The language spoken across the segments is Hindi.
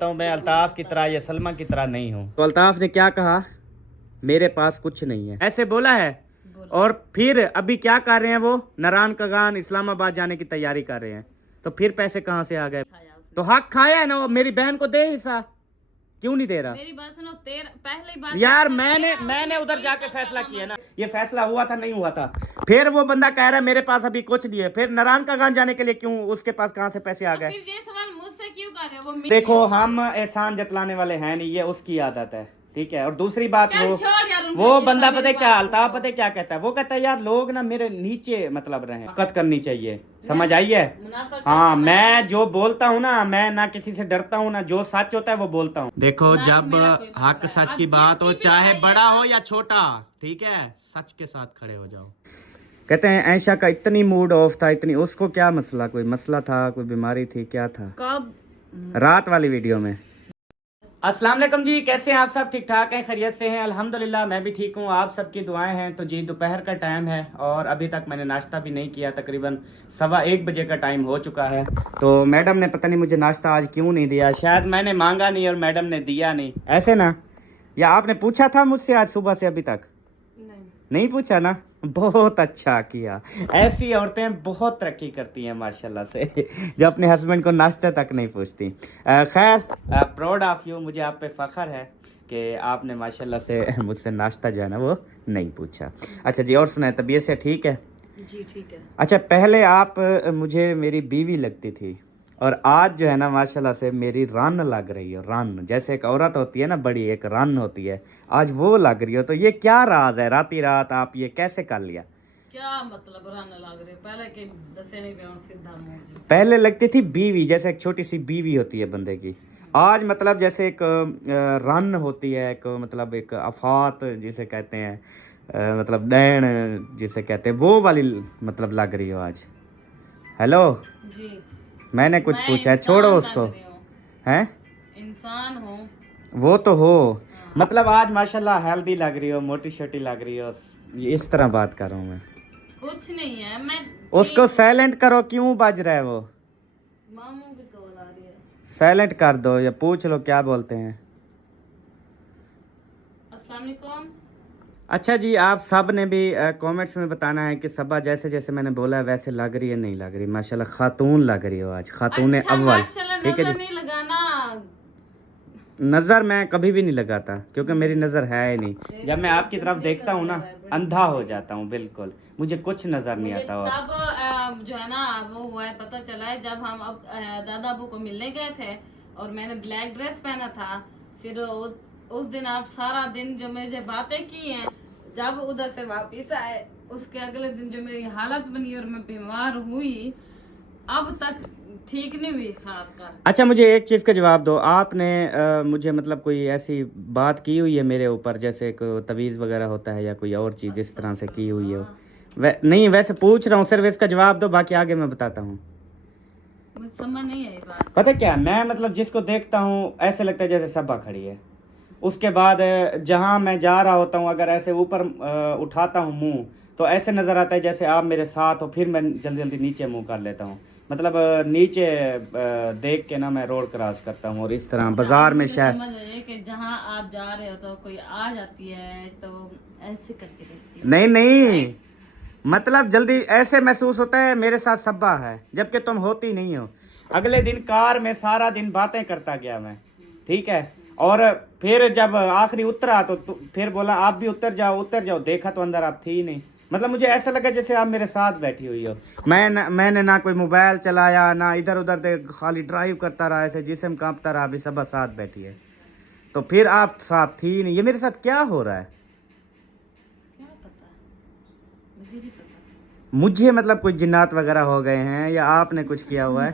तो मैं अल्ताफ की तरह या सलमा की तरह नहीं हूँ। तो अल्ताफ ने क्या कहा, मेरे पास कुछ नहीं है, ऐसे बोला है। और फिर अभी क्या कर रहे हैं वो, नारायण कगान इस्लामाबाद जाने की तैयारी कर रहे हैं। तो फिर पैसे कहाँ से आ गए? तो हक खाया है ना वो, मेरी बहन को दे हिस्सा, क्यों नहीं दे रहा? मेरी बात सुनो, पहली बात यार मैंने उधर जाके फैसला किया ना, ये फैसला हुआ था नहीं हुआ था। फिर वो बंदा कह रहा है मेरे पास अभी कुछ नहीं है, फिर नारायण कगान जाने के लिए क्यों, उसके पास कहाँ से पैसे आ गए? फिर ये सवाल मुझसे क्यों कर रहे हो? वो देखो हम एहसान जतलाने वाले हैं नहीं, ये उसकी आदत है, ठीक है। और दूसरी बात वो बंदा पता है क्या, अल्ताफ पता है क्या कहता है, वो कहता है यार लोग ना मेरे नीचे मतलब रहे, हरकत करनी चाहिए, समझ आई है? हाँ, मैं जो बोलता हूँ ना, मैं ना किसी से डरता हूँ ना, जो सच होता है वो बोलता हूँ। देखो जब हक सच की बात हो, चाहे बड़ा हो या छोटा, ठीक है, सच के साथ खड़े हो जाओ। कहते हैं ऐशा का इतनी मूड ऑफ था, इतनी, उसको क्या मसला, कोई मसला था, कोई बीमारी थी, क्या था? कब? रात वाली वीडियो में। अस्सलाम वालेकुम जी, कैसे हैं आप सब? ठीक ठाक हैं, खैरियत से हैं? अल्हम्दुलिल्लाह मैं भी ठीक हूँ, आप सबकी दुआएं हैं। तो जी दोपहर का टाइम है और अभी तक मैंने नाश्ता भी नहीं किया, तकरीबन 1:15 बजे का टाइम हो चुका है। तो मैडम ने पता नहीं मुझे नाश्ता आज क्यों नहीं दिया, शायद मैंने मांगा नहीं और मैडम ने दिया नहीं, ऐसे ना? या आपने पूछा था मुझसे आज सुबह से अभी तक? नहीं पूछा ना, बहुत अच्छा किया। ऐसी औरतें बहुत तरक्की करती हैं माशाल्लाह से, जो अपने हस्बैंड को नाश्ते तक नहीं पूछती। खैर, प्राउड ऑफ यू, मुझे आप पे फ़ख्र है कि आपने माशाल्लाह से मुझसे नाश्ता जो है ना वो नहीं पूछा। अच्छा जी, और सुनाए, तबीयत से ठीक है? जी ठीक है। अच्छा, पहले आप मुझे मेरी बीवी लगती थी और आज जो है ना माशाल्लाह से मेरी रन लग रही है, रन, जैसे एक औरत होती है ना बड़ी, एक रन होती है, आज वो लग रही हो। तो ये क्या राज है, राती रात आप ये कैसे कर लिया? क्या मतलब रन लग रहे? पहले के दसे नहीं पे सीधा मुंह। पहले लगती थी बीवी, जैसे एक छोटी सी बीवी होती है बंदे की, आज मतलब जैसे एक रन होती है, एक मतलब एक अफात जिसे कहते हैं, मतलब डैन जिसे कहते हैं, वो वाली मतलब लग रही हो आज। हेलो जी, मैंने कुछ पूछा है, छोड़ो उसको। हैं? इंसान हो वो तो हो, मतलब आज माशाल्लाह हेल्दी लग रही हो, मोटी छोटी लग रही हो, इस तरह बात कर रहा हूँ मैं। कुछ नहीं है, मैं उसको साइलेंट करो, क्यों बज रहा है वो? मामू की कॉल आ रही है। साइलेंट कर दो या पूछ लो क्या बोलते हैं। अस्सलाम वालेकुम। अच्छा जी, आप सब ने भी कमेंट्स में बताना है कि सबा जैसे जैसे मैंने बोला है वैसे लग रही है नहीं लग रही? माशाल्लाह खातून लग रही हो आज, खातून अच्छा, अव्वल, माशाल्लाह, ठीक है जी। नजर नहीं लगाना। नज़र मैं कभी भी नहीं लगाता, क्योंकि मेरी नज़र है ही नहीं। जब मैं आपकी तरफ देखता हूँ ना, अंधा हो जाता हूँ बिल्कुल, मुझे कुछ नज़र नहीं आता। और तब जो है ना वो हुआ है, पता चला है जब हम अब दादा अबू को मिलने गए थे और मैंने ब्लैक ड्रेस पहना था। फिर उस दिन आप सारा दिन जो मुझे बातें की हैं, जब उधर से वापस आए उसके अगले दिन जो मेरी हालत बनी और मैं बीमार हुई, अब तक ठीक नहीं हुई खासकर। अच्छा, मुझे एक चीज़ का जवाब दो, आपने मुझे मतलब कोई ऐसी बात की हुई है मेरे ऊपर, जैसे कोई तवीज़ वगैरह होता है या कोई और चीज़ इस तरह से की हुई हो? नहीं, वैसे पूछ रहा हूँ, सिर्फ इसका जवाब दो, बाकी आगे मैं बताता हूँ। मुझे समझ नहीं आई बात। पता क्या, मैं मतलब जिसको देखता हूँ ऐसे लगता है जैसे सबा खड़ी है। उसके बाद जहाँ मैं जा रहा होता हूँ, अगर ऐसे ऊपर उठाता हूँ मुंह, तो ऐसे नज़र आता है जैसे आप मेरे साथ हो, फिर मैं जल्दी जल्दी नीचे मुंह कर लेता हूँ। मतलब नीचे देख के ना मैं रोड क्रॉस करता हूँ, और इस तरह बाजार में शायद समझ आइए कि जहाँ आप जा रहे हो तो कोई आ जाती है तो ऐसे करके देखती है। नहीं नहीं, मतलब जल्दी ऐसे महसूस होता है मेरे साथ सब्बा है, जबकि तुम होती नहीं हो। अगले दिन कार में सारा दिन बातें करता गया मैं, ठीक है। और फिर जब आखिरी उतरा तो फिर बोला आप भी उतर जाओ उतर जाओ, देखा तो अंदर आप थी ही नहीं। मतलब मुझे ऐसा लगा जैसे आप मेरे साथ बैठी हुई हो। मैंने ना कोई मोबाइल चलाया, ना इधर उधर देख, खाली ड्राइव करता रहा, ऐसे जिस्म कांपता रहा, अभी सब साथ बैठी है, तो फिर आप साथ थी ही नहीं। ये मेरे साथ क्या हो रहा है? क्या पता, मुझे भी पता। मुझे मतलब कोई जिन्नात वगैरह हो गए हैं या आपने कुछ किया हुआ है?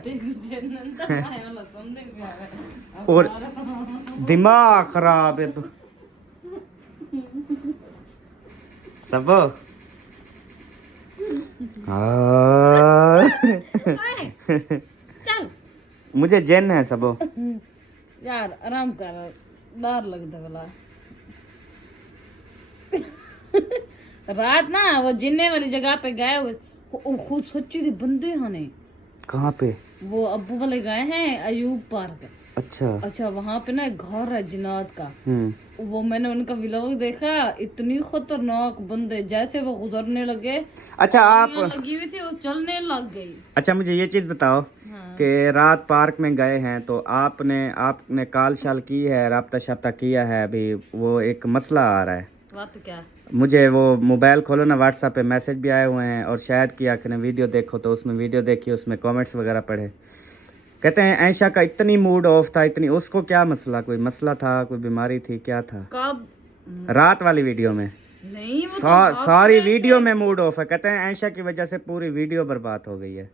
और दिमाग खराब है तो सब। चल मुझे जिन है सब। यार आराम कर, डर लगता वाला। रात ना वो जिन्ने वाली जगह पे गए हुए, खुद सच्ची थी बंदे हने। कहाँ पे? वो अब्बू वाले गए हैं अयूब पार्क, अच्छा। अच्छा वहाँ पे ना एक घर है जिन्नात का, हम्म। वो मैंने उनका व्लॉग देखा, इतनी खतरनाक बंदे, जैसे वो गुजरने लगे अच्छा आरियां आप, लगी हुई थी, वो चलने लग गई। अच्छा मुझे ये चीज़ बताओ हाँ। कि रात पार्क में गए हैं तो आपने आपने कॉल शाल की है, राब्ता शाब्ता किया है? अभी वो एक मसला आ रहा है, बात क्या? मुझे वो मोबाइल खोलो ना, व्हाट्सएप पे मैसेज भी आए हुए हैं और शायद कि आखिर वीडियो देखो तो उसमें वीडियो देखी, उसमें कमेंट्स वगैरह पढ़े। कहते हैं ऐशा का इतनी मूड ऑफ था, इतनी, उसको क्या मसला, कोई मसला था, कोई बीमारी थी, क्या था? कब? रात वाली वीडियो में नहीं वो तो हंस सारी रहे वीडियो थे। में मूड ऑफ है। कहते हैं ऐशा की वजह से पूरी वीडियो बर्बाद हो गई है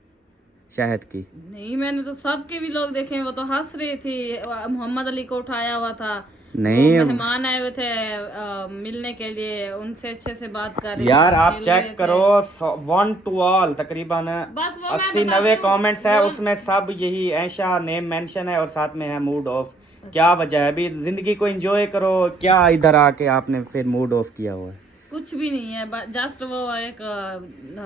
शाहिद की। नहीं मैंने तो सबके भी लोग देखे, वो तो हंस रही थी। मोहम्मद अली को उठाया हुआ था, वो नहीं मेहमान आए हुए थे मिलने के लिए, उनसे अच्छे से बात कर रही यार थी, आप मिल चेक रहे थे। करो, 1 to all तकरीबन बस वो मैं 80-90 बताती हूँ। कमेंट्स है, बोल- उसमें सब यही ऐशा नेम मेंशन है और साथ में है मूड ऑफ। क्या वजह है? अभी जिंदगी को एंजॉय करो, क्या इधर आके आपने फिर मूड ऑफ किया हुआ है? कुछ भी नहीं है, जस्ट वो एक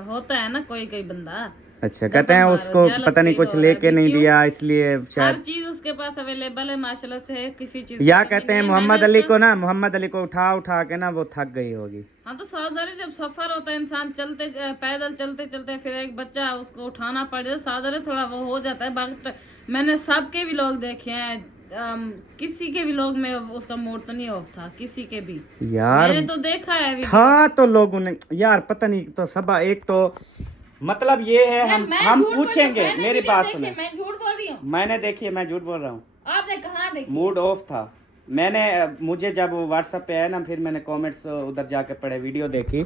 होता है ना कोई कोई बंदा, अच्छा, कहते हैं उसको पता नहीं कुछ लेके नहीं दिया इसलिए हर शायद, चीज उसके पास अवेलेबल है माशाल्लाह से, किसी चीज या की कमी कहते हैं नहीं है। मोहम्मद मैंने अली उसको- को ना, मोहम्मद अली को उठा उठा के ना वो थक गई होगी। हाँ तो सावधानी, जब सफर होता है इंसान चलते पैदल चलते चलते फिर एक बच्चा उसको उठाना पड़ जाए, सावधानी थोड़ा वो हो जाता है। बाकी मैंने सबके भी लोग देखे हैं, किसी के भी लोग में उसका मूड तो नहीं ऑफ था, किसी के भी। यार मैंने तो देखा है वीडियो। था तो लोगों ने, यार पता नहीं, तो सब एक तो मतलब ये है, यार, मैं हम झूठ बोल रही हूँ, पूछेंगे, मैंने मेरी वीडियो बात देखी, सुने, मैं झूठ बोल रही हूँ? मैंने देखी है, मैं झूठ बोल रहा हूँ? आपने कहाँ देखी? मूड ऑफ था। मैंने, मुझे जब व्हाट्सएप पे आया ना, फिर मैंने कमेंट्स उधर जाके पढ़े, वीडियो देखी,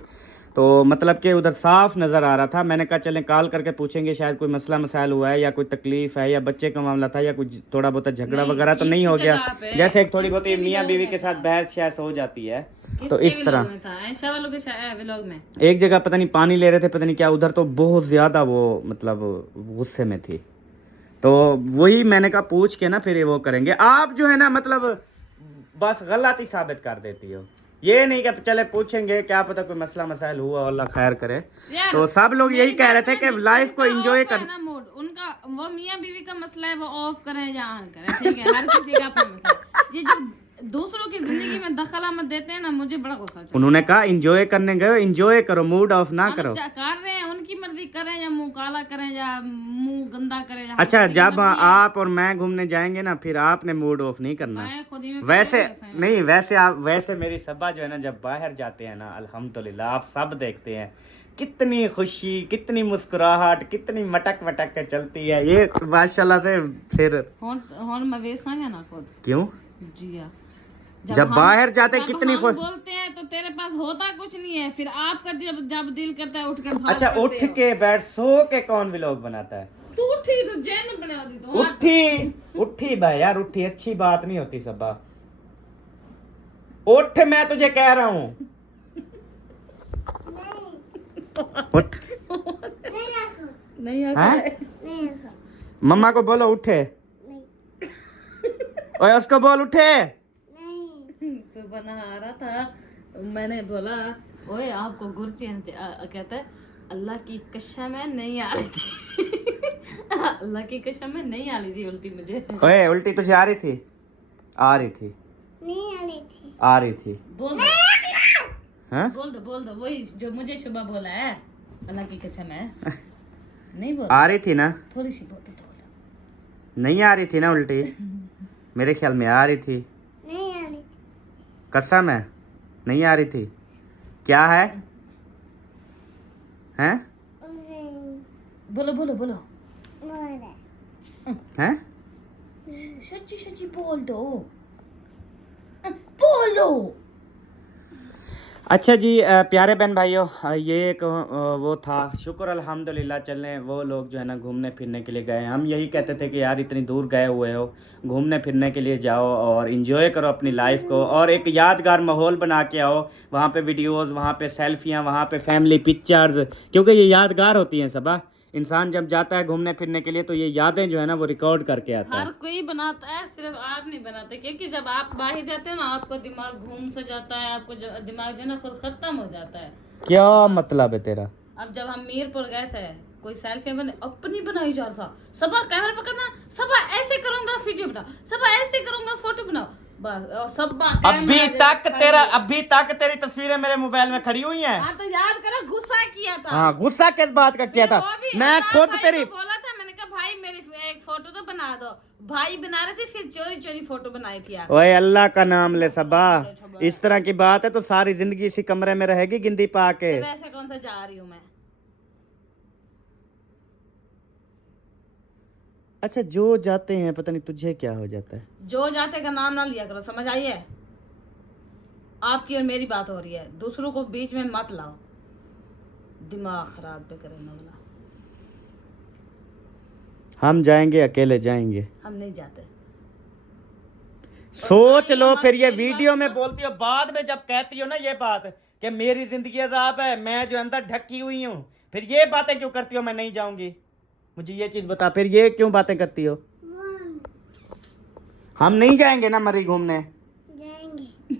तो मतलब कि उधर साफ नज़र आ रहा था। मैंने कहा चलें कॉल करके पूछेंगे, शायद कोई मसला मसाइल हुआ है या कोई तकलीफ है या बच्चे का मामला था या कुछ थोड़ा बहुत झगड़ा नहीं, वगैरह तो नहीं इस हो गया, जगह पे जैसे एक थोड़ी बहुत किसके भी मियाँ लोग बीवी में के साथ था? बहस शहस हो जाती है, तो किसके इस व्लॉग तरह। में था? ऐशा वालों के व्लॉग में। एक जगह पता नहीं पानी ले रहे थे, पता नहीं क्या, उधर तो बहुत ज़्यादा वो मतलब गुस्से में थी, तो वही मैंने कहा पूछ के ना फिर ये वो करेंगे। आप जो है ना मतलब बस गलत ही साबित कर देती हो, ये नहीं कि चले पूछेंगे, क्या पता कोई मसला मसाइल हुआ, अल्लाह खैर करे। यार, तो सब लोग यही मेरी कह रहे बात थे कि सुनो, लाइफ को उनका एंजॉय ऑफ है कर। ना मूड उनका, वो मियाँ बीवी का मसला है, वो ऑफ करें या ऑन करें, ठीक है, हर किसी का अपना मसला है। ये जो दूसरों की जिंदगी में दखल मत देते हैं ना, मुझे बड़ा गुस्सा चढ़ता है। उन्होंने कहा एंजॉय करने गए, एंजॉय करो, मूड ऑफ ना हाँ, तो करो। कर रहे हैं, उनकी मर्जी करें, या मुंह काला करें या मुंह गंदा करें, या अच्छा, हर किसी की जब मर्जी है। आप और मैं घूमने जाएंगे ना, फिर आपने मूड ऑफ नहीं करना। मैं खुद ही में वैसे कैसे हैं। नहीं, वैसे आप, वैसे मेरी सब्बा जो है ना, जब बाहर जाते हैं ना, अल्हम्दुलिल्लाह आप सब देखते हैं कितनी खुशी, कितनी मुस्कुराहट, कितनी मटक मटक के चलती है ये माशाल्लाह से। फिर होन मवेशा है ना खुद। क्यों? जी हाँ। जब बाहर जाते कितनी हम बोलते हैं तो तेरे पास होता कुछ नहीं है, फिर आपका जब जब दिल करता है उठ के भाग अच्छा, पड़ते उठ हो। के बैठ सो के कौन व्लॉग बनाता है? तू उठी तो जैन बना दी तो उठी भाई यार, उठी अच्छी बात नहीं होती सबा। उठ, मैं तुझे कह रहा हूँ, उठ। नहीं हैं? मम्मा को बोलो उठे, ओए उसको बोल उठे। सुबह नहा रहा था, मैंने बोला ओए आपको गुरची कहता है, अल्लाह की कसम है नहीं आ रही थी अल्लाह की कसम है नहीं आ रही थी उल्टी मुझे। ओए उल्टी तुझे आ रही थी? आ रही थी? नहीं आ रही थी। आ रही थी? बोल दो, हाँ? बोल दो वही जो मुझे सुबह बोला है, अल्लाह की कसम है नहीं बोल, आ रही थी ना? थोड़ी सी बोल दो। नहीं आ रही थी ना उल्टी? मेरे ख्याल में आ रही थी। नहीं आ रही। कसम है नहीं आ रही थी? क्या है? हैं? बोलो बोलो बोलो, हैं? सच्ची सच्ची बोल दो, बोलो। अच्छा जी, प्यारे बहन भाइयों, ये एक वो था, शुक्र अल्हम्दुलिल्लाह चलने वो लोग जो है ना घूमने फिरने के लिए गए। हम यही कहते थे कि यार इतनी दूर गए हुए हो, घूमने फिरने के लिए जाओ और इन्जॉय करो अपनी लाइफ को, और एक यादगार माहौल बना के आओ। वहाँ पे वीडियोस, वहाँ पे सेल्फियाँ, वहाँ पे फैमिली पिक्चर्स, क्योंकि ये यादगार होती हैं सबा। इंसान जब जाता है घूमने फिरने के लिए तो ये यादें जो है ना वो रिकॉर्ड करके आता है। हर कोई बनाता है, सिर्फ आप नहीं बनाते, क्योंकि जब आप बाहर जाते हो ना आपको दिमाग घूम सा जाता है, आपको दिमाग जो है ना खुद खत्म हो जाता है। क्या मतलब है तेरा? अब जब हम मीरपुर गए थे कोई सेल्फी मैंने अपनी बनाई जा रहा था, सबा कैमरा पकड़ना, सबा ऐसे करूंगा वीडियो बनाओ, सबा ऐसे करूंगा फोटो बनाओ, बस और सबा अभी तक तेरी तस्वीरें मेरे मोबाइल में खड़ी हुई हैं। हाँ तो याद करो गुस्सा किया था। हाँ गुस्सा किस बात का किया था? मैं खुद तेरी बोला था, मैंने कहा भाई मेरी एक फोटो तो बना दो, भाई बना रहे थे, फिर चोरी चोरी फोटो बनाई थी यार। ओए अल्लाह का नाम ले सबा, इस तरह की बात है तो सारी जिंदगी इसी कमरे में रहेगी गिंदी पा के। वैसे कौन सा जा रही हूँ मैं। अच्छा जो जाते हैं पता नहीं तुझे क्या हो जाता है। जो जाते का नाम ना लिया करो, समझ आई है? आपकी और मेरी बात हो रही है, दूसरों को बीच में मत लाओ, दिमाग खराब पे करे ना वाला। हम जाएंगे, अकेले जाएंगे, हम नहीं जाते। सोच लो फिर ये वीडियो में बोलती हो, बाद में जब कहती हो ना ये बात कि मेरी जिंदगी अजाब है, मैं जो अंदर ढकी हुई हूँ, फिर ये बातें क्यों करती हो मैं नहीं जाऊंगी? मुझे ये चीज बता, फिर ये क्यों बातें करती हो? हम नहीं जाएंगे ना मरी घूमने? जाएंगे।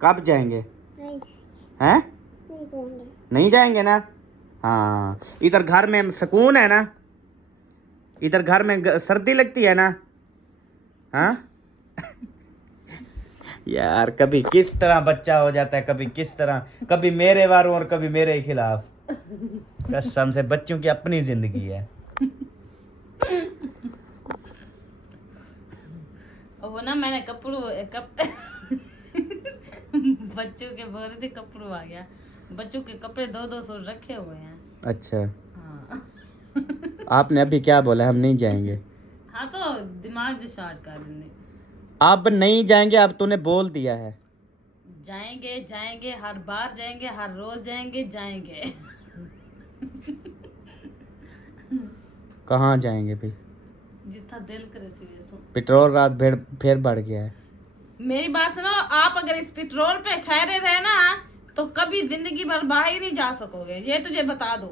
कब जाएंगे? नहीं हैं? जाएंगे। नहीं जाएंगे ना? हाँ इधर घर में सुकून है ना, इधर घर में सर्दी लगती है ना? हाँ यार कभी किस तरह बच्चा हो जाता है, कभी किस तरह, कभी मेरे वारों और कभी मेरे खिलाफ। कसम से बच्चों की अपनी जिंदगी है। वो ना मैंने कपड़ू बच्चों के बोल रहे थे, कपड़ू आ गया। बच्चों के कपड़े 200 रखे हुए हैं। अच्छा हाँ आपने अभी क्या बोला? हम नहीं जाएंगे। हाँ तो दिमाग जो शार्ट कर देंगे। अब नहीं जाएंगे, अब तूने बोल दिया है। जाएंगे जाएंगे, हर बार जाएंगे, हर रोज जाएंगे जाएंगे। कहाँ जाएंगे भाई? जितना दिल करे सीरियस हो। पेट्रोल रात फिर बढ़ गया है। मेरी बात सुनो, आप अगर इस पेट्रोल पे ठहरे रहे ना तो कभी जिंदगी भर बाहर नहीं जा सकोगे, ये तुझे बता दूं।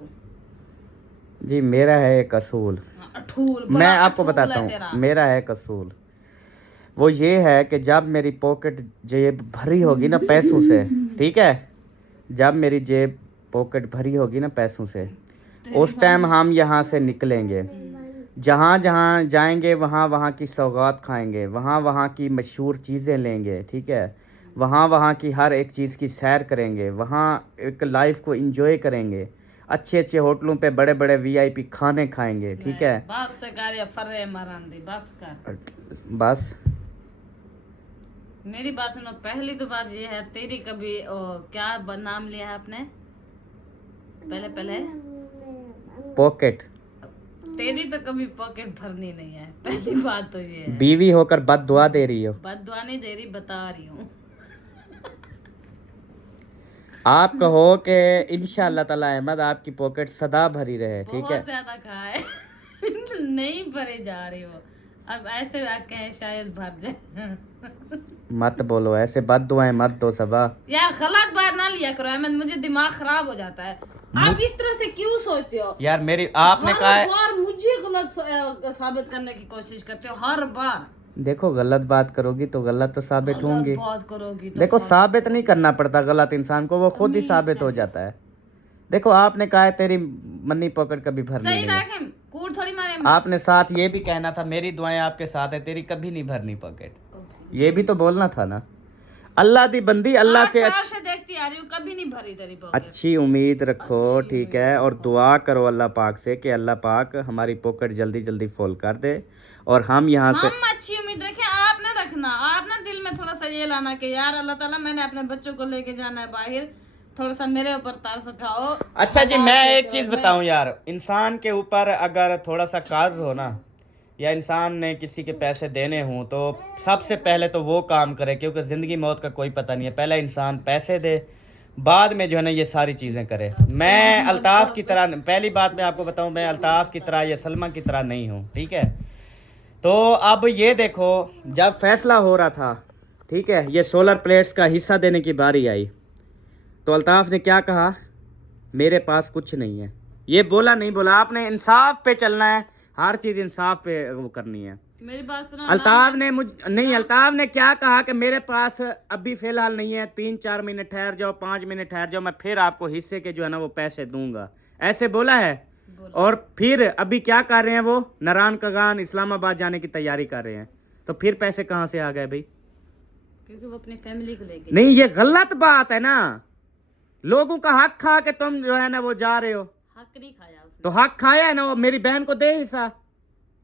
जी मेरा है एक असूल, अठूल, मैं बड़ा आपको अठूल बताता है हूँ, तेरा। मेरा है एक असूल। वो ये है कि जब मेरी पॉकेट जेब भरी होगी ना पैसों से, ठीक है, जब मेरी जेब पॉकेट भरी होगी ना पैसों से, उस टाइम हम यहाँ से निकलेंगे। जहाँ जहाँ जाएंगे वहाँ वहाँ की सौगात खाएंगे, वहाँ वहाँ की मशहूर चीज़ें लेंगे, ठीक है, वहाँ वहाँ की हर एक चीज़ की सैर करेंगे, वहाँ एक लाइफ को एंजॉय करेंगे, अच्छे अच्छे होटलों पे बड़े बड़े वीआईपी खाने खाएंगे, ठीक है। बस से कार्य फर्रे मरांदी, बस कर। बस मेरी बात सुनो, पहली तो बात ये है, तेरी कभी क्या नाम लिया है आपने? पहले पॉकेट, तेरी तो कभी पॉकेट भरनी नहीं है, पहली बात तो ये है। बीवी होकर बद दुआ दे रही हो। बददुआ नहीं दे रही, बता रही हूँ। आप कहो कि इंशाअल्लाह ताला अहमद आपकी पॉकेट सदा भरी रहे, ठीक है। बहुत ज्यादा खाए। नहीं भरे जा रही हो, अब ऐसे कहे शायद भर जाए। मत बोलो ऐसे, बद दुआएं मत दो सबा। यार गलत बात ना लिया करो अहमद, मुझे दिमाग खराब हो जाता है। आप इस तरह से क्यों सोचते हो? यार मेरी आपने कहा है, हर बार मुझे गलत साबित करने की कोशिश करते हो, हर बार। देखो गलत बात करोगी तो गलत तो साबित होंगी। बात करोगी तो देखो साबित नहीं करना पड़ता गलत इंसान को, वो खुद ही साबित हो जाता है। देखो आपने कहा है तेरी मनी पॉकेट कभी भरनी सही नहीं है, रखें, कूड़ थोड़ी मारे। आपने साथ ये भी कहना था मेरी दुआएं आपके साथ है, तेरी कभी नहीं भरनी पॉकेट, ये भी तो बोलना था ना। अल्लाह दी बंदी, अल्लाह से से देखती आ रही हूँ, कभी नहीं भरी तेरी पॉकेट। अच्छी उम्मीद रखो, ठीक है, और दुआ करो अल्लाह पाक से कि अल्लाह पाक हमारी पॉकेट जल्दी जल्दी फुल कर दे और हम यहाँ से। हम अच्छी उम्मीद रखें, आप ना रखना, आप ना दिल में थोड़ा सा ये लाना कि यार अल्लाह ताला मैंने अपने बच्चों को लेके जाना है बाहर, थोड़ा सा मेरे ऊपर तार सिखाओ। अच्छा जी मैं एक चीज बताऊं यार, इंसान के ऊपर अगर थोड़ा सा कर्ज हो ना, या इंसान ने किसी के पैसे देने हों, तो सबसे पहले तो वो काम करे, क्योंकि ज़िंदगी मौत का कोई पता नहीं है। पहले इंसान पैसे दे, बाद में जो है ना ये सारी चीज़ें करे। मैं अल्ताफ़ की तरह, पहली बात मैं आपको बताऊं, मैं अल्ताफ़ की तरह या सलमा की तरह नहीं हूँ, ठीक है। तो अब ये देखो, जब फैसला हो रहा था, ठीक है, ये सोलर प्लेट्स का हिस्सा देने की बारी आई, तो अल्ताफ़ ने क्या कहा, मेरे पास कुछ नहीं है। ये बोला नहीं बोला, आपने इंसाफ पे चलना है, हर चीज इंसाफ पे वो करनी है। मेरी बात सुनो, अल्ताफ ने अल्ताफ ने क्या कहा कि मेरे पास अभी फिलहाल नहीं है, 3-4 महीने ठहर जाओ, 5 महीने ठहर जाओ, मैं फिर आपको हिस्से के जो है ना वो पैसे दूंगा, ऐसे बोला है। और फिर अभी क्या कर रहे हैं वो, नारायण कगान इस्लामाबाद जाने की तैयारी कर रहे हैं। तो फिर पैसे कहाँ से आ गए भाई? क्योंकि वो अपनी फैमिली को लेके। नहीं, ये गलत बात है ना। लोगों का हक खा के तुम जो है ना वो जा रहे हो। हक नहीं खाया उसने। तो हक खाया है ना, वो मेरी बहन को दे हिस्सा,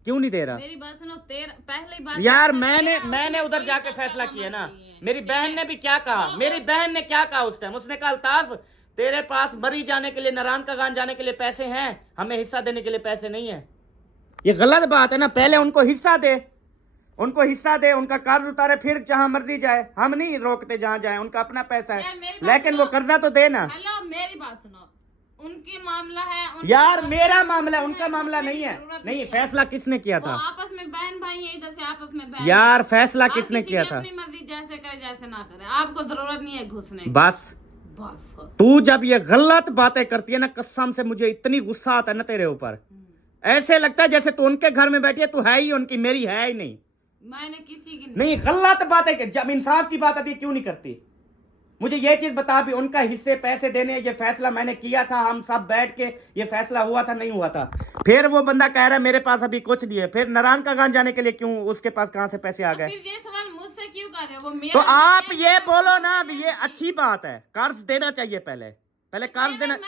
क्यों नहीं दे रहा? मेरी बात सुनो, पहली बात यार मैंने उधर जाके फैसला किया ना। मेरी बहन ने भी क्या कहा, मेरी बहन ने क्या कहा उस टाइम, उसने कहा अल्ताफ तेरे पास मरी जाने के लिए, नारायण कगान जाने के लिए पैसे हैं, हमें हिस्सा देने के लिए पैसे नहीं है। ये गलत बात है ना। पहले उनको हिस्सा दे, उनको हिस्सा दे, उनका कर्ज उतारे, फिर जहां मर्जी जाए, हम नहीं रोकते जहां जाए, उनका अपना पैसा है, लेकिन वो कर्जा तो देना। हेलो मेरी बात सुनो, उनकी मामला है यार मेरा मामला है, उनका मामला नहीं है। नहीं, फैसला किसने किया था? आपस में बहन भाई है, इधर से आपस में बहन। यार फैसला किसने किसी किया की था? अपनी मर्जी जैसे करे जैसे ना करे, आपको जरूरत नहीं है घुसने की। बस बस तू जब ये गलत बातें करती है ना, कसम से मुझे इतनी गुस्सा आता है ना तेरे ऊपर। ऐसे लगता है जैसे तू उनके घर में बैठी है, तू है ही उनकी, मेरी है ही नहीं। मैंने किसी की नहीं, गलत बातें जब इंसाफ की बात आती है क्यों नहीं करती? मुझे ये चीज बता भी, उनका हिस्से पैसे देने, ये फैसला मैंने किया था, हम सब बैठ के ये फैसला हुआ था नहीं हुआ था। फिर वो बंदा कह रहा है मेरे पास अभी कुछ नहीं है, फिर नारायण कगान जाने के लिए क्यों उसके पास कहां से पैसे आ गए? फिर ये सवाल मुझसे क्यों कर रहे हो? वो तो मेरा आप ये बोलो ना, अब ये अच्छी बात है, कर्ज देना चाहिए, पहले कर्ज देना।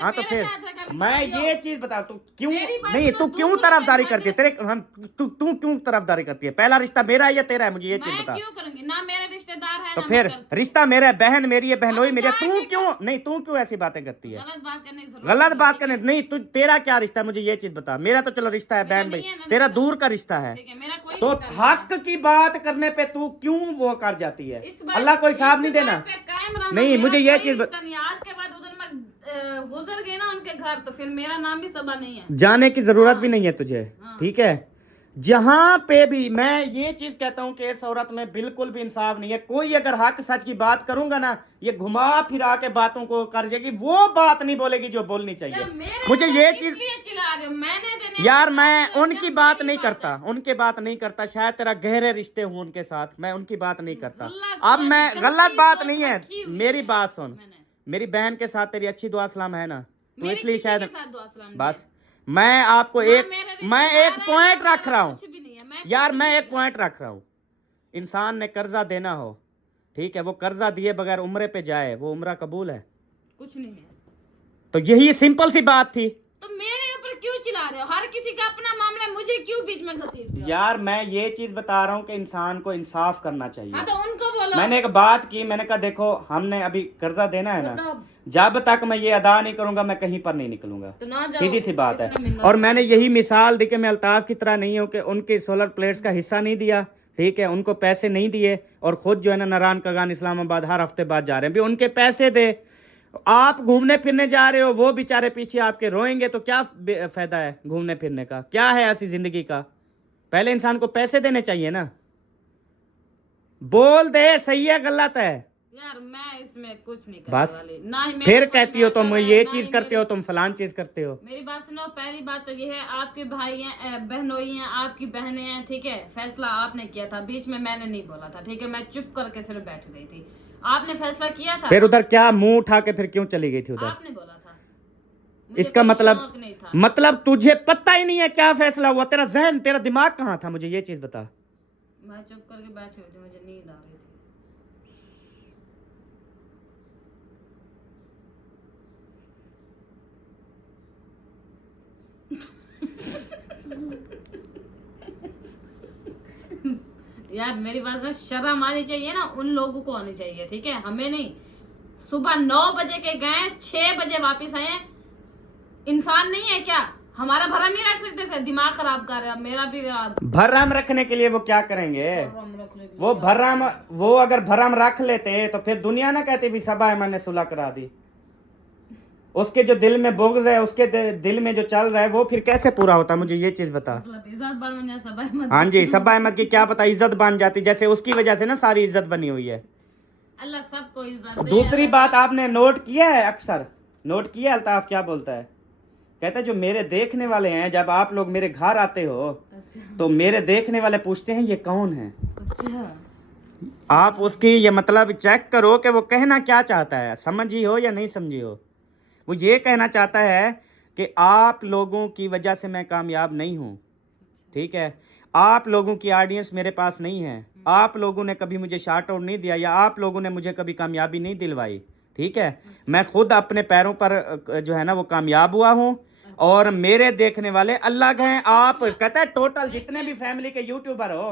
हाँ तो फिर मैं ये चीज बता, तू क्यों नहीं, तू क्यों तरफदारी करती है? तेरे हम तू क्यों तरफदारी करती है? पहला रिश्ता मेरा है या तेरा है? मुझे ये चीज बता। क्यों करूंगी ना, मेरा रिश्तेदार है तो ना फिर मैं करती रिश्ता मेरा है, बहन मेरी है, बहनोई मेरी है, जाए तू फिर क्यों नहीं, तू क्यों ऐसी बातें करती है? गलत बात करने की जरूरत गलत बात करने नहीं, तू तेरा क्या रिश्ता है मुझे ये चीज बता। मेरा तो चलो रिश्ता है मेरा बहन भाई, नहीं है ना तेरा रिश्ता। दूर का रिश्ता है। ठीक है, मेरा कोई तो रिश्ता नहीं हक की बात करने पे तू क्यों वो कर जाती है? इस बात- अल्लाह को हिसाब इस नहीं बात देना। पे कायम रहना, नहीं, मेरा मुझे ये कोई चीज रिश्ता नहीं है। आज के बाद उधर मैं गुजर गई ना उनके घर, तो फिर मेरा नाम भी सबा नहीं है। जाने की जरूरत भी नहीं है तुझे, हाँ। ठीक है? जहां पे भी मैं ये चीज कहता हूं कि इस औरत में बिल्कुल भी इंसाफ नहीं है। कोई अगर हक सच की बात करूंगा ना, ये घुमा फिरा के बातों को कर जाएगी, वो बात नहीं बोलेगी जो बोलनी चाहिए। मुझे ये चीज चिल्ला रहे हो, मैंने देने यार मैं उनकी बात नहीं करता, उनकी बात नहीं करता। शायद तेरा गहरे रिश्ते हूं उनके साथ, मैं उनकी बात नहीं करता। अब मैं गलत बात नहीं है, मेरी बात सुन। मेरी बहन के साथ तेरी अच्छी दुआ सलाम है ना, तो इसलिए शायद बस मैं आपको मैं एक पॉइंट रख रहा हूं यार, मैं एक पॉइंट रख रहा हूं। इंसान ने कर्जा देना हो, ठीक है, वो कर्जा दिए बगैर उम्रे पे जाए, वो उम्रा कबूल है? कुछ नहीं है। तो यही सिंपल सी बात थी। तो मेरे ऊपर क्यों चिल्ला रहे हो? हर किसी का अपना मामला है, मुझे क्यों बीच में घसीट रहे हो? यार मैं ये चीज बता रहा हूँ कि इंसान को इंसाफ करना चाहिए। हाँ तो उनको बोलो। मैंने एक बात की, मैंने कहा देखो हमने अभी कर्जा देना है ना, जब तक मैं ये अदा नहीं करूंगा मैं कहीं पर नहीं निकलूंगा। तो ना जाओ, सीधी सी बात है। इसमें मिलना और मैंने यही मिसाल दी कि मैं अल्ताफ की तरह नहीं हूँ कि उनके सोलर प्लेट्स का हिस्सा नहीं दिया, ठीक है, उनको पैसे नहीं दिए और खुद जो है ना नारायण कगान इस्लामाबाद हर हफ्ते बाद जा रहे हैं। भी उनके पैसे दे, आप घूमने फिरने जा रहे हो, वो बेचारे पीछे आपके रोएंगे, तो क्या फायदा है घूमने फिरने का? क्या है ऐसी जिंदगी का? पहले इंसान को पैसे देने चाहिए ना। बोल दे सही है गलत है। यार मैं इसमें कुछ नहीं करने बस वाली। ना ही मेरा फिर कोई कहती हो तुम मैटर है, ये ना चीज ही करते हो, मेरी- तुम फलान चीज करते हो। मेरी बात सुनो, पहली बात तो ये है, आपके भाई हैं, बहनोई हैं, आपकी बहनें हैं, ठीक है, फैसला आपने किया था, बीच में मैंने नहीं बोला था, ठीक है, मैं चुप करके सिर्फ बैठ गई थी। आपने फैसला किया था, फिर उधर क्या मुंह उठा के फिर क्यों चली गई थी उधर? आपने बोला था। मुझे इसका कोई मतलब शौक नहीं था। मतलब तुझे पता ही नहीं है क्या फैसला हुआ? तेरा जहन, तेरा दिमाग कहाँ था? मुझे ये चीज बता। मैं चुप करके बैठी हुई थी, मुझे नींद आ रही थी। यार मेरी बात में शर्म आनी चाहिए ना, उन लोगों को आनी चाहिए, ठीक है, हमें नहीं। सुबह 9 बजे के गए, 6 बजे वापस आए। इंसान नहीं है क्या? हमारा भरम ही रख सकते थे? दिमाग खराब कर रहे हैं, मेरा भी भरम रखने के लिए वो क्या करेंगे? वो भरम, वो अगर भरम रख लेते तो फिर दुनिया ना कहती भी सबा अहमद ने सुलह करा दी। उसके जो दिल में बुग़्ज़ है, उसके दिल में जो चल रहा है, वो फिर कैसे पूरा होता? मुझे ये चीज बता। हाँ जी, सबा अहमद की क्या पता इज्जत बन जाती, जैसे उसकी वजह से ना सारी इज्जत बनी हुई है। अल्लाह सबको इज्जत दे। दूसरी बात आपने नोट किया है, अक्सर नोट किया है, अल्ताफ क्या बोलता है? कहता है जो मेरे देखने वाले हैं, जब आप लोग मेरे घर आते हो तो मेरे देखने वाले पूछते हैं ये कौन है। आप उसकी ये मतलब चेक करो कि वो कहना क्या चाहता है, समझी हो या नहीं समझी हो। वो ये कहना चाहता है कि आप लोगों की वजह से मैं कामयाब नहीं हूँ, ठीक है। आप लोगों की ऑडियंस मेरे पास नहीं है, आप लोगों ने कभी मुझे शार्ट आउट नहीं दिया या आप लोगों ने मुझे कभी कामयाबी नहीं दिलवाई, ठीक है। मैं खुद अपने पैरों पर जो है ना वो कामयाब हुआ हूँ और मेरे देखने वाले अलग हैं। आप कहता है टोटल जितने भी फैमिली के यूट्यूबर हो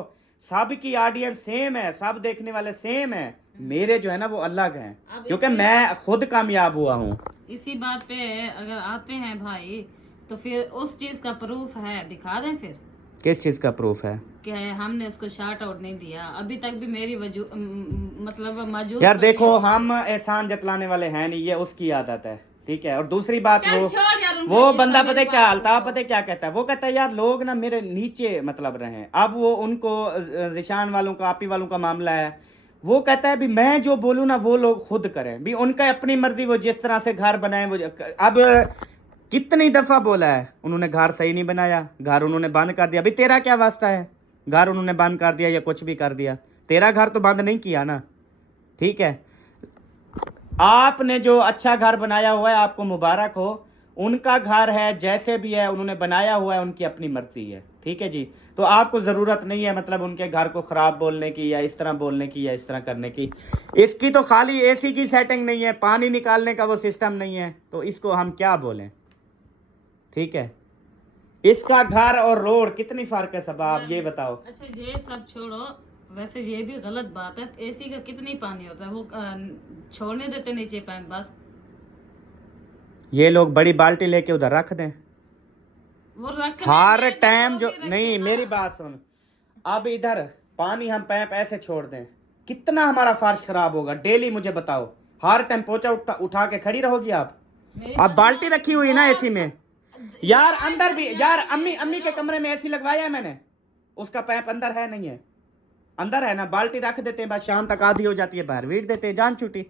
सब की ऑडियंस सेम है, सब देखने वाले सेम है, मेरे जो है ना वो अलग हैं क्योंकि मैं खुद कामयाब हुआ हूँ। इसी बात पे अगर आते हैं भाई तो फिर उस चीज का प्रूफ है, दिखा दें फिर किस चीज़ का प्रूफ है कि हमने उसको शार्ट आउट नहीं दिया, अभी तक भी मेरी मतलब मौजूद। यार देखो हम एहसान जतलाने वाले हैं नहीं, ये उसकी आदत है, ठीक है। और दूसरी बात चल छोड़ यार, उनका वो किस्सा बंदा मेरे पता है क्या पास हालता, है। पता है क्या कहता है, वो कहता है यार लोग ना मेरे नीचे मतलब रहे। अब वो उनको जिशान वालों का आपी वालों का मामला है, वो कहता है भी मैं जो बोलूँ ना वो लोग खुद करें, भी उनका अपनी मर्जी, वो जिस तरह से घर बनाए वो। अब कितनी दफा बोला है उन्होंने घर सही नहीं बनाया, घर उन्होंने बंद कर दिया, अभी तेरा क्या वास्ता है, घर उन्होंने बंद कर दिया या कुछ भी कर दिया, तेरा घर तो बंद नहीं किया ना, ठीक है। आपने जो अच्छा घर बनाया हुआ है आपको मुबारक हो, उनका घर है जैसे भी है उन्होंने बनाया हुआ है, उनकी अपनी मर्जी है, ठीक है जी। तो आपको ज़रूरत नहीं है मतलब उनके घर को ख़राब बोलने की या इस तरह बोलने की या इस तरह करने की। इसकी तो खाली एसी की सेटिंग नहीं है, पानी निकालने का वो सिस्टम नहीं है, तो इसको हम क्या बोलें, ठीक है। इसका घर और रोड कितनी फ़र्क है सब, आप ये बताओ। अच्छा ये सब छोड़ो, वैसे ये भी गलत बात है, एसी का कितनी पानी होता है, वो छोड़ने देते नीचे पाइप बस। ये लोग बड़ी बाल्टी लेके उधर रख दें, वो रख हर टाइम जो नहीं, मेरी बात सुन, अब इधर पानी हम पैप ऐसे छोड़ दें, कितना हमारा फर्श खराब होगा। डेली मुझे बताओ, हर टाइम पोछा उठा के खड़ी रहोगी आप। अब बाल्टी रखी हुई है ना एसी में, यार अंदर भी, यार अम्मी के कमरे में एसी लगवाया है मैंने, उसका पैप अंदर है नहीं है, अंदर है ना, बाल्टी रख देते हैं बस, शाम तक आधी हो जाती है बाहर वीट देते हैं, जान छुट्टी।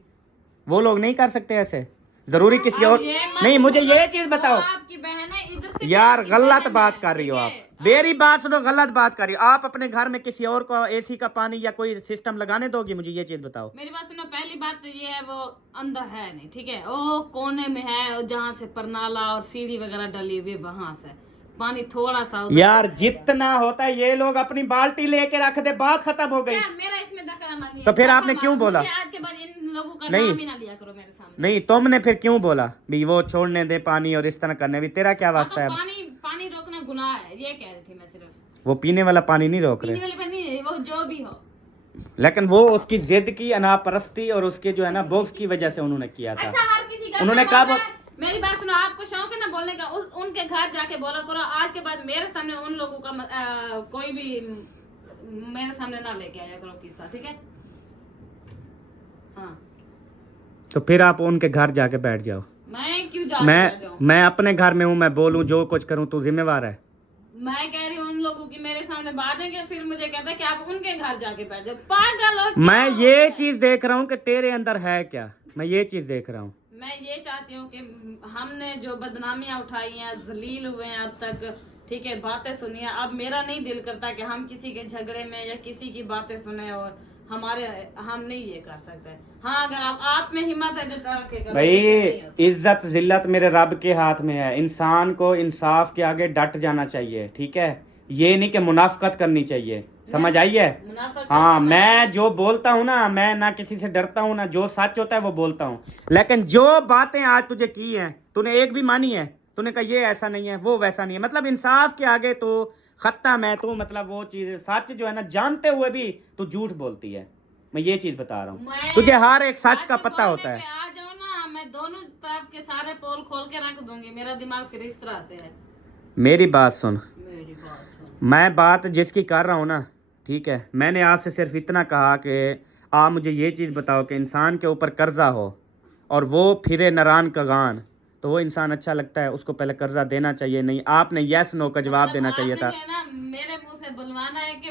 वो लोग नहीं कर सकते ऐसे, जरूरी किसी और नहीं। मुझे ये चीज बताओ, आपकी बहन है इधर से, यार आपकी गलत बहन बात है, कर रही हो ठीक आप, है? मेरी बात सुनो, गलत बात कर रही हो आप। अपने घर में किसी और को एसी का पानी या कोई सिस्टम लगाने दोगी, मुझे ये चीज बताओ। मेरी बात सुनो, पहली बात तो ये है वो अंदर है नहीं, ठीक है, वो कोने में है जहाँ से परनाला और सीढ़ी वगैरह डली हुई, वहां से पानी थोड़ा सा उधर यार है। जितना होता है ये लोग अपनी बाल्टी लेके रख दे, बात खत्म हो गई। यार मेरा इसमें दखल नहीं है, तो फिर आपने क्यों बोला? मुझे आज के बाद इन लोगों का नहीं। नाम ही ना लिया करो मेरे सामने। नहीं तुमने फिर क्यों बोला भी वो छोड़ने दे पानी और इस तरह करने, भी तेरा क्या हाँ, वास्ता है तो अब? पानी रोकना गुनाह है, ये कह रही थी मैं सिर्फ। वो पीने वाला पानी नहीं रोक पीने रहे, वाले पानी वो जो भी हो, लेकिन वो उसकी जिद की अनापरस्ती और उसके जो है ना बॉक्स की वजह से उन्होंने किया था। अच्छा हर किसी का उन्होंने अपना कहा मत है। मेरी बात सुनो, आपको शौक है ना बोलने का, उनके घर जाके बोला करो, आज के बाद मेरे सामने उन लोगों का कोई भी मेरे सामने ना लेके आया करो किस्सा, ठीक है? हाँ तो फिर आप उनके घर जाके बैठ जाओ। मैं क्यों जा बैठ जाऊं? मैं अपने घर में हूँ, मैं बोलूँ जो कुछ करूँ तू जिम्मेवार है। मैं कह रही हूँ उन लोगों की मेरे सामने बात है कि फिर मुझे कहता है कि आप उनके घर जाके बैठ जाओ, पागल हो क्या? मैं ये चीज देख रहा हूँ कि तेरे अंदर है क्या, मैं ये चीज देख रहा हूँ। मैं ये चाहती हूँ कि हमने जो बदनामियां उठाई हैं, जलील हुए हैं अब तक, ठीक है, बातें सुनी है, अब मेरा नहीं दिल करता कि हम किसी के झगड़े में या किसी की बातें सुने और हम नहीं ये कर सकते। हाँ अगर आप में हिम्मत है जो के करो, भाई किसी नहीं होता। इज्जत जिल्लत मेरे रब के हाथ में है, इंसान को इंसाफ के आगे डट जाना चाहिए, ठीक है। ये नहीं कि मुनाफकत करनी चाहिए, समझ आई है? मुनाफा हाँ मैं जो बोलता हूँ ना, मैं ना किसी से डरता हूँ, ना जो सच होता है वो बोलता हूँ, लेकिन जो बातें आज तुझे की हैं तूने एक भी मानी है, तूने कहा ये ऐसा नहीं है वो वैसा नहीं है, मतलब इंसाफ के आगे तो खत्म है तो, मतलब वो चीज सच जो है ना जानते हुए भी तू झूठ बोलती है। मैं ये चीज बता रहा हूँ, तुझे हर एक सच का पता होता है। आ जाओ ना, मैं दोनों तरफ के सारे पोल खोल के रख दूंगी, मेरा दिमाग फिर इस तरह से है। मेरी बात सुन, मेरी बात सुन, मैं बात जिसकी कर रहा हूँ ना, ठीक है, मैंने आपसे सिर्फ इतना कहा कि आप मुझे ये चीज़ बताओ कि इंसान के ऊपर कर्जा हो और वो फिरे नरान कगान, तो वो इंसान अच्छा लगता है? उसको पहले कर्जा देना चाहिए नहीं, आपने यस नो का जवाब देना चाहिए था। आपने ना मेरे मुंह से बुलवाना है कि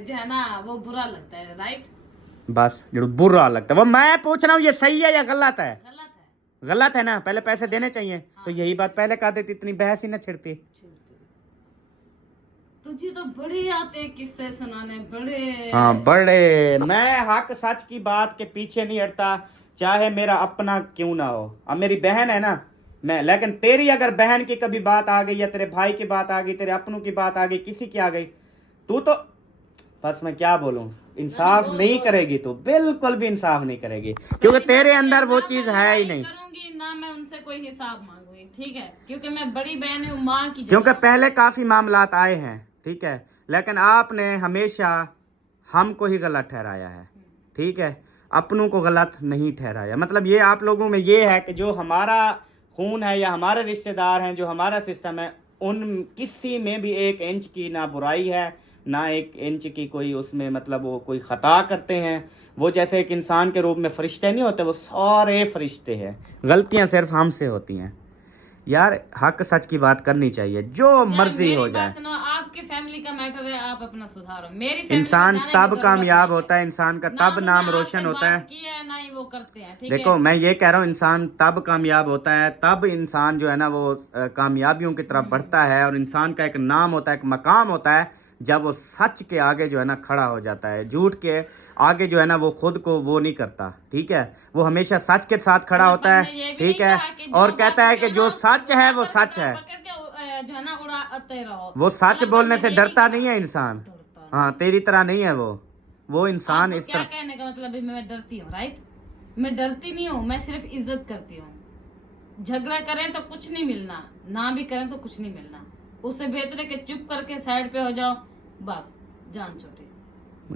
जो है ना वो बुरा लगता है, राइट? बस जो बुरा लगता है वो मैं पूछ रहा हूँ, ये सही है या गलत है? गलत है। गलत है ना, पहले पैसे देने चाहिए, तो यही बात पहले कह देती, इतनी बहस ही ना छिड़ती। तुझे तो बड़े आते किस्से सुनाने, बड़े। हाँ बड़े, मैं हक सच की बात के पीछे नहीं हटता, चाहे मेरा अपना क्यों ना हो। अब मेरी बहन है ना, मैं, लेकिन तेरी अगर बहन की कभी बात आ गई या तेरे भाई की बात आ गई, तेरे अपनों की बात आ गई, किसी की आ गई, तू तो बस मैं क्या बोलूं, इंसाफ नहीं करेगी, तू बिल्कुल भी इंसाफ नहीं करेगी, क्योंकि तेरे अंदर वो चीज है ही नहीं। करूंगी ना मैं उनसे कोई हिसाब मांगूंगी, ठीक है, क्योंकि मैं बड़ी बहन हूँ माँ की क्योंकि जगह। पहले काफी मामलात आए हैं, ठीक है, लेकिन आपने हमेशा हमको ही गलत ठहराया है, ठीक है, अपनों को गलत नहीं ठहराया। मतलब ये आप लोगों में ये है कि जो हमारा खून है या हमारे रिश्तेदार हैं, जो हमारा सिस्टम है, उन किसी में भी 1 इंच की ना बुराई है, ना 1 इंच की कोई उसमें मतलब वो कोई ख़ता करते हैं। वो जैसे एक इंसान के रूप में फरिश्ते नहीं होते, वो सारे फरिश्ते हैं, गलतियां सिर्फ हमसे होती हैं। यार हक सच की बात करनी चाहिए, जो मर्जी हो जाए। सुनो, आपकी फैमिली का मैटर है, आप अपना सुधारो। मेरी फैमिली इंसान में जाने तब की कामयाब जरूरत होता है, इंसान का ना तब उन्होंने नाम आपसे रोशन होता बात है। की है ना ही वो करते हैं, ठीक देखो है। मैं ये कह रहा हूँ, इंसान तब कामयाब होता है, तब इंसान जो है ना वो कामयाबियों की तरफ बढ़ता है, और इंसान का एक नाम होता है, एक मकाम होता है, जब वो सच के आगे जो है ना खड़ा हो जाता है। झूठ के आगे जो है ना वो खुद को वो नहीं करता, ठीक है, वो हमेशा सच के साथ खड़ा होता है, ठीक है, और कहता है कि जो सच है वो सच है, जो है ना उड़ाते रहो। वो सच बोलने से ये डरता नहीं नहीं है इंसान। डरता। हाँ तेरी तरह नहीं है वो इंसान आपको इस क्या तरह। कहने का मतलब है मैं डरती हूँ, राइट? मैं डरती नहीं हूँ, मैं सिर्फ इज्जत करती हूँ। झगड़ा करें तो कुछ नहीं मिलना, ना भी करें तो कुछ नहीं मिलना, उससे बेहतर है कि चुप करके साइड पे हो जाओ, बस जान छोटी।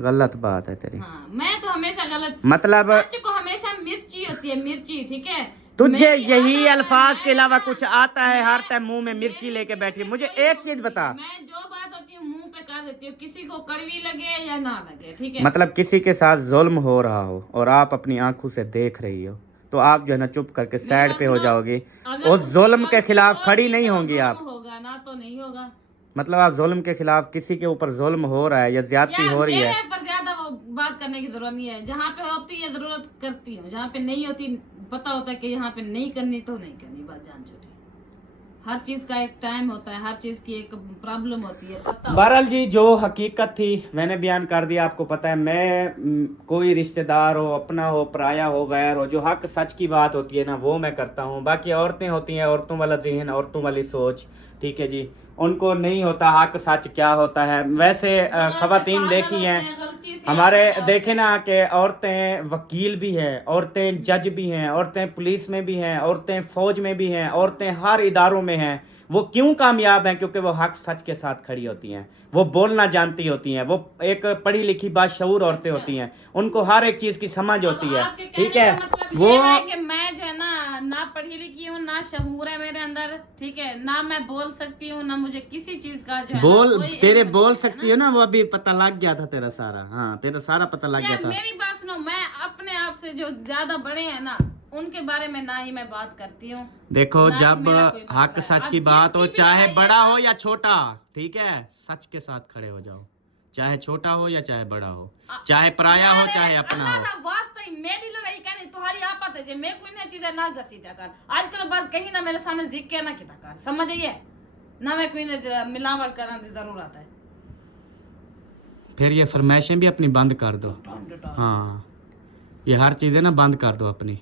गलत बात है तेरी। हाँ, मैं तो हमेशा गलत, मतलब सच को हमेशा मिर्ची होती है, मिर्ची, ठीक है। तुझे मेरी यही आदत है, अल्फाज के मैं अलावा ना- कुछ आता है? हर मैं- टाइम मुंह में मिर्ची मेरी लेके बैठी है। जिंदगी में मुझे कोई एक नहीं चीज होती। बता, मैं जो बात होती है मुंह पे कर देती हूँ, किसी को कड़वी लगे या ना लगे, ठीक है। मतलब किसी के साथ जुल्म हो रहा हो और आप अपनी आंखों से देख रही हो, तो आप जो है ना चुप करके मेरी साइड बात पे हो सुनो, जाओगी, अगर उस उसकी जुल्म के गलती खिलाफ खड़ी होगी नहीं तो होंगी जुल्म आप। होगा ना, तो नहीं होगा। मतलब आप जुल्म के खिलाफ, किसी के ऊपर जुल्म हो रहा है या ज्यादती यार हो रही है, मेरे पर ज्यादा वो बात करने की जरूरत नहीं है। जहाँ पे होती है जरूरत करती हूँ, जहाँ पे नहीं होती पता होता है कि यहाँ पे नहीं करनी तो नहीं करनी, बात जान छोटी। हर चीज का एक टाइम होता है, हर चीज की एक प्रॉब्लम होती है, पता होता बहरहाल जी जो हकीकत थी मैंने बयान कर दिया। आपको पता है मैं कोई रिश्तेदार हो, अपना हो, पराया हो, गैर हो, जो हक सच की बात होती है ना वो मैं करता हूँ। बाकी औरतें होती हैं, औरतों वाला जहन, औरतों वाली सोच, ठीक है जी, उनको नहीं होता हक सच क्या होता है। वैसे खवातीन देखी हैं गलती से हमारे, आगे देखे ना कि औरतें वकील भी हैं, औरतें जज भी हैं, औरतें पुलिस में भी हैं, औरतें फौज में भी हैं, औरतें हर इदारों में हैं। वो क्यों कामयाब हैं? क्योंकि वो हक सच के साथ खड़ी होती हैं, वो बोलना जानती होती हैं, वो एक पढ़ी लिखी बाशऊर औरतें होती हैं, उनको हर एक चीज़ की समझ होती है, आपके ठीक कहने है। का मतलब वो ये है कि मैं जो है ना पढ़ी लिखी हूँ, ना शहूर है मेरे अंदर, ठीक है, ना मैं बोल सकती हूँ, ना मुझे किसी चीज का जो है बोल ना कोई तेरे ilm बोल नहीं है सकती ना। हो ना, वो अभी पता लग गया था तेरा सारा, हाँ तेरा सारा पता लग गया यार था। मेरी बात सुनो, मैं अपने आप से जो ज्यादा बड़े हैं ना उनके बारे में ना ही मैं बात करती हूँ। देखो ना ही जब मेरा कोई मसला हक है। सच अब की बात हो, जिसकी भी चाहे लड़ाई बड़ा है हो ना, या छोटा, ठीक है, सच के साथ खड़े हो जाओ, चाहे छोटा हो या चाहे बड़ा हो, चाहे पराया हो चाहे अपना अल्लाह हो। ना वास्ते मेरी लड़ाई कहनी तुम्हारी आपत है जे मैं कोई ना चीज ना घसीटा कर। आजकल बात कहीं ना मेरे सामने जिक के ना किता कर, समझ आइए ना, मैं कोई ना मिलावट करने की जरूरत है। फिर ये फरमाइशें भी अपनी बंद कर दो। हाँ ये हर चीज़ें ना बंद कर दो अपनी,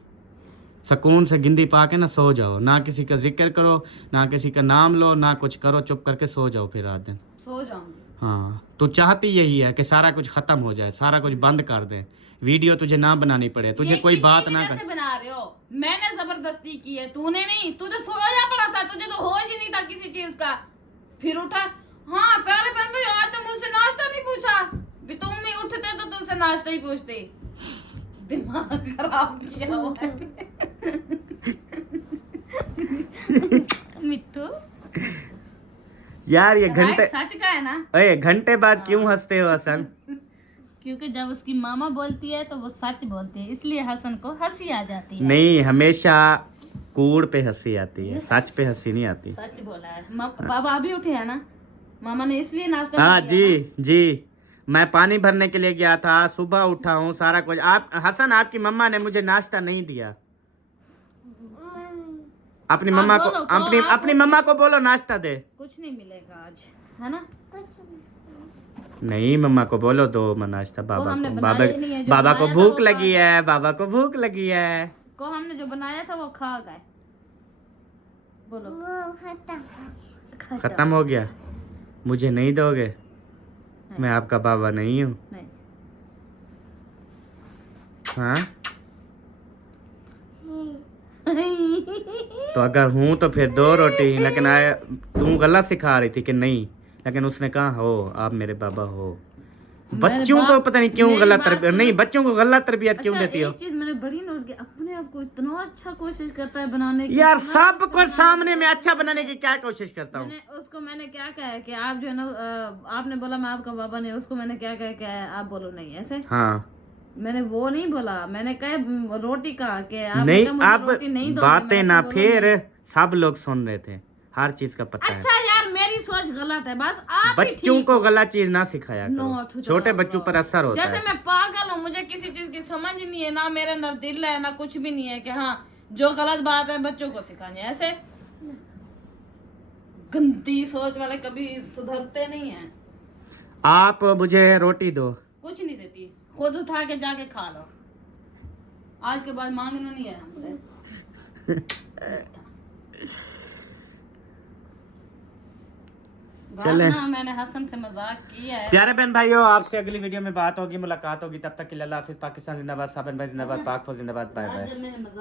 सुकून से गिंदी पा के ना सो जाओ, ना किसी का जिक्र करो, ना किसी का नाम लो, ना कुछ करो, चुप करके सो जाओ फिर रात दिन। सो जाऊंगी। हाँ तू चाहती यही है कि सारा कुछ खत्म हो जाए, सारा कुछ बंद कर दे, वीडियो तुझे ना बनानी पड़े, तुझे ये कोई किसकी बात ना वजह कर। से बना रहे हो? मैंने जबरदस्ती की है, तूने नहीं। तुझे सोया पड़ा था, तुझे तो होश ही नहीं था किसी चीज का, फिर उठा। हाँ प्यारे बहन भाई, आज तो मुझसे नाश्ता नहीं पूछा भी, तुम नहीं उठते तो तुझसे नाश्ता ही पूछते। दिमाग खराब किया हुआ है मिट्टू। यार ये घंटे, सच का है ना, अरे घंटे बाद क्यों हंसते हो हसन? क्योंकि जब उसकी मामा बोलती है तो वो सच बोलती है, इसलिए हसन को हंसी आ जाती है। नहीं, हमेशा कूड़ पे हंसी आती है, सच पे हंसी नहीं आती। सच बोला है। पापा अभी उठे हैं ना, मामा ने इसलिए नाश्ता हाँ नहीं जी किया ना। जी, मैं पानी भरने के लिए गया था, सुबह उठा हूँ, सारा कुछ। आप हसन, आपकी मम्मा ने मुझे नाश्ता नहीं दिया। अपनी मम्मा को, बोलो, तो अपनी आप अपनी मम्मा को बोलो नाश्ता दे। कुछ नहीं मिलेगा आज, है ना। नहीं, मम्मा को बोलो दो नाश्ता, बाबा हमने को, बनाया बाबा ही नहीं है, जो बाबा को बनाया था भूख वो लगी खा है, बाबा को भूख लगी है। को हमने जो बनाया था वो खा गए। बोलो। वो खत्म। खत्म हो गया, मुझे नहीं दोगे? मैं आपका बाबा नहीं हूँ। नहीं। हाँ, तो अगर हूँ तो फिर दो रोटी, लेकिन तू गलत सिखा रही थी कि नहीं, लेकिन उसने कहा हो, आप मेरे बाबा हो। बच्चों को पता नहीं क्यों मेरी गलत बात तरबियत, सुनो। नहीं बच्चों को गलत तरबियत क्यों अच्छा, देती हो? एक चीज मैंने बड़ी नोट की, अपने आप को इतना अच्छा कोशिश करता है बनाने की। यार इतना सब अच्छा कुछ बनाने सामने की में कोशिश अच्छा करता बनाने है। की क्या कोशिश करता हूँ? मैंने क्या कहा है कि आप जो है ना, आपने बोला मैं आपका बाबा नहीं, उसको मैंने क्या कहा कि आप बोलो नहीं, ऐसे। हाँ, मैंने वो नहीं बोला, मैंने कहा रोटी कहा कि आपने नहीं कहा मुझे अब रोटी नहीं दोगे, बातें मैंने ना, कहा बोलो फिर नहीं। सब लोग सुन रहे थे, हर चीज का पता है। अच्छा यार, मेरी सोच गलत है, बस आप ही बच्चों ठीक को हो। गलत चीज ना सिखाया नो करो, छोटे बच्चों पर असर होता जैसे है। मैं पागल हूँ, मुझे किसी चीज की समझ ही नहीं है, ना मेरे अंदर दिल है ना कुछ भी नहीं है कि हाँ जो गलत बात है बच्चों को सिखानी है। ऐसे गंदी सोच वाले कभी सुधरते नहीं है। आप मुझे रोटी दो। कुछ नहीं देती, खुद उठा के जाके खा लो, आज के बाद मांगना नहीं है हमसे। चले। ना मैंने हसन से मजाक किया है। प्यारे बहन भाइयों, आपसे अगली वीडियो में बात होगी, मुलाकात होगी, तब तक के लिए अल्लाह हाफिज। पाकिस्तान जिंदाबाद, साबन भाई जिंदाबाद, पाक फौज जिंदाबाद, बाय आज बाय। जब मैंने मजाक